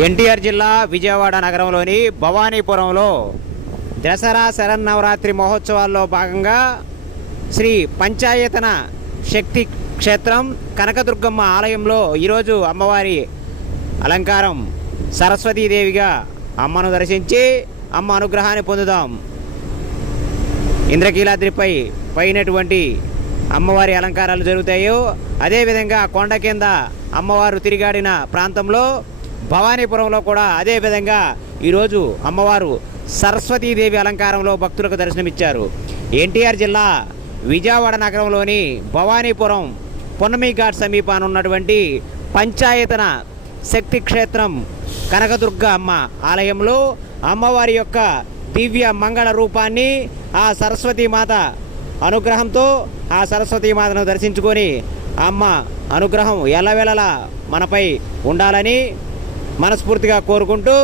ఎన్టీఆర్ జిల్లా విజయవాడ నగరంలోని భవానీపురంలో దసరా శరన్నవరాత్రి మహోత్సవాల్లో భాగంగా శ్రీ పంచాయతన శక్తి క్షేత్రం కనకదుర్గమ్మ ఆలయంలో ఈరోజు అమ్మవారి అలంకారం సరస్వతీదేవిగా అమ్మను దర్శించి అమ్మ అనుగ్రహాన్ని పొందుదాం. ఇంద్రకీలాద్రిపై పైనటువంటి అమ్మవారి అలంకారాలు జరుగుతాయో అదేవిధంగా కొండ కింద అమ్మవారు తిరిగాడిన ప్రాంతంలో భవానీపురంలో కూడా అదేవిధంగా ఈరోజు అమ్మవారు సరస్వతీదేవి అలంకారంలో భక్తులకు దర్శనమిచ్చారు. ఎన్టీఆర్ జిల్లా విజయవాడ నగరంలోని భవానీపురం పొన్నమి ఘాట్ సమీపాన ఉన్నటువంటి పంచాయతన శక్తి క్షేత్రం కనకదుర్గ అమ్మ ఆలయంలో అమ్మవారి యొక్క దివ్య మంగళ రూపాన్ని ఆ సరస్వతీమాత అనుగ్రహంతో ఆ సరస్వతీమాతను దర్శించుకొని అమ్మ అనుగ్రహం ఎల్లవేళలా మనపై ఉండాలని మనస్ఫూర్తిగా కోరుకుంటూ